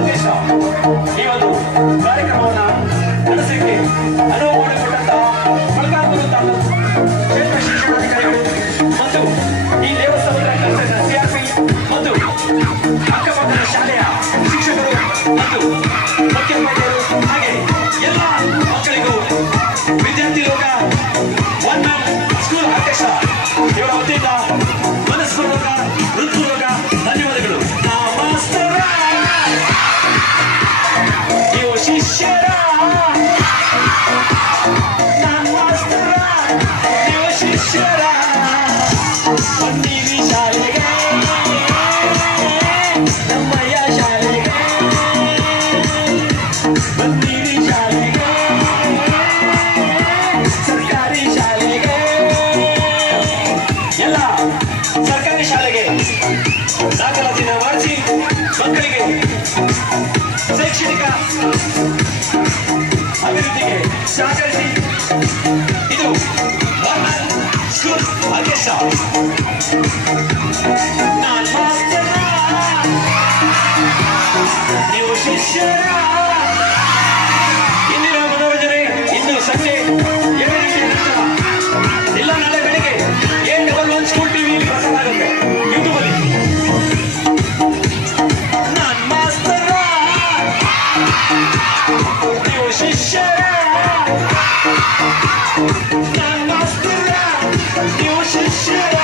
ಉದ್ದೇಶ. ಈ ಕಾರ್ಯಕ್ರಮವನ್ನು ನಡೆಸಲಿಕ್ಕೆ ಅನುವು ದಾಖಲಾತಿಯನ್ನು ಮಾಡಿಸಿ ಮಕ್ಕಳಿಗೆ ಶೈಕ್ಷಣಿಕ ಅಭಿವೃದ್ಧಿಗೆ ಶಾಸಕ shit.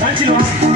来紧刘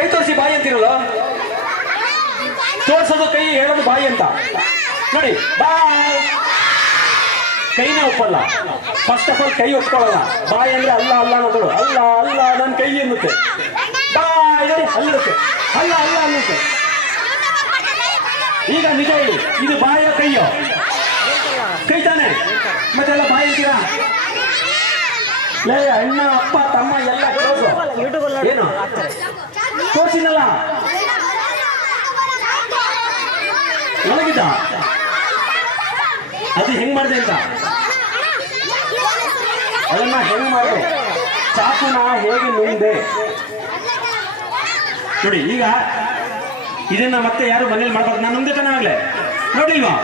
ಹೇಳ್ತಿರಲ್ಲ ತೋರಿಸೋದು ಕೈ, ಹೇಳೋದು ಬಾಯಿ ಅಂತ. ನೋಡಿ, ಬಾಯ್. ಕೈನ ಒಪ್ಪಲ್ಲ. ಫಸ್ಟ್ ಆಫ್ ಆಲ್ ಕೈ ಒಪ್ಕೊಳ್ಳಲ್ಲ ಬಾಯಿ ಅಂದ್ರೆ ಅಲ್ಲ ಅಲ್ಲ ಅನ್ನೋದು. ಅಲ್ಲ ಅಲ್ಲ ನನ್ನ ಕೈ ಎನ್ನುತ್ತೆ. ಬಾಯ್, ನೋಡಿ, ಅಲ್ಲಿರುತ್ತೆ. ಅಲ್ಲ ಅಲ್ಲ ಅನ್ನುತ್ತೆ. ಈಗ ನಿಜ ಹೇಳಿ, ಇದು ಬಾಯೋ ಕೈಯೋ? ಕೈ ತಾನೆ? ಮತ್ತೆಲ್ಲ ಬಾಯಿ ಅಂತೀರಾ? ಲೇ, ಅಣ್ಣ, ಅಪ್ಪ, ತಮ್ಮ ಎಲ್ಲ ಏನು? ತೋರಿಸಿನಲ್ಲ ಒಳಗಿದ್ದ? ಅದು ಹೆಂಗ್ ಮಾಡಿದೆ ಅಂತ? ಅದನ್ನ ಹೆಂಗ್ ಮಾಡಿದೆ? ಚಾಕುನ ಹೇಗೆ ನುಂಗ್ದೆ ನೋಡಿ, ಈಗ ಇದನ್ನ ಮತ್ತೆ ಯಾರು ಮನೇಲಿ ಮಾಡ್ಬಾರ್ದು? ನಾನು ಮುಂದೆ ತಾನೇ ಆಗ್ಲೇ. ನೋಡ್ಲಿಲ್ವಾ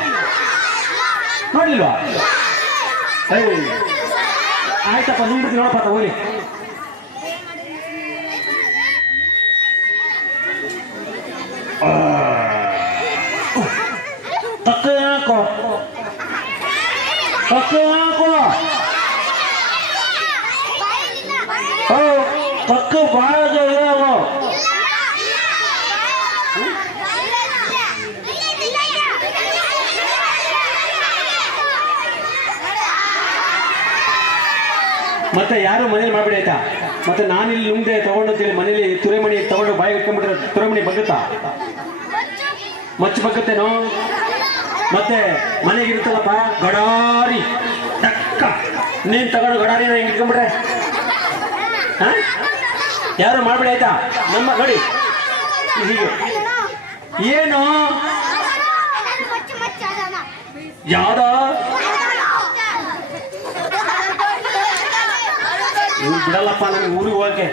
ನೋಡ್ಲಿಲ್ವಾ ಆಯ್ತಪ್ಪ ನುಂಗ್ಬಿಟ್ಟು ನೋಡಪ್ಪ ಆತ ತಕ್ಕ ಹಾಕೋ ತಕ್ಕ ಹಾಕೋ ತಕ್ಕ ಬಾಳದ ಇದಾಗೋ ಮತ್ತೆ ಯಾರು ಮನೇಲಿ ಮಾಡ್ಬಿಡಿ ಮತ್ತೆ ನಾನಿಲ್ಲಿ ನುಂಗ್ದೆ ತಗೊಂಡಂತೇಳಿ ಮನೇಲಿ ತುರೆಮಣಿ ತಗೊಂಡು ಬಾಯಿ ಇಟ್ಕೊಂಡ್ಬಿಟ್ರೆ ತುರೆಮಣಿ ಬಗ್ಗುತ್ತಾ? ಮಚ್ಚ ಬಗ್ಗತ್ತೇನೋ? ಮತ್ತೆ ಮನೆಗಿರುತ್ತಲ್ಲಪ್ಪ, ಗಡಾರಿ. ಟಕ್ಕ ನೀನ್ ತಗೊಂಡು ಗಡಾರಿ ಹಿಂಗೆ ಇಟ್ಕೊಂಡ್ಬಿಟ್ರೆ? ಹಾ? ಯಾರು ಮಾಡ್ಬಿಡಿ ಆಯ್ತಾ? ನಮ್ಮ ಗಡಿ ಏನು? ಯಾವ್ದ? ಬಿಡಲ್ಲಪ್ಪ ನನಗೆ ಊರಿಗೆ ಹೋಗಕ್ಕೆ.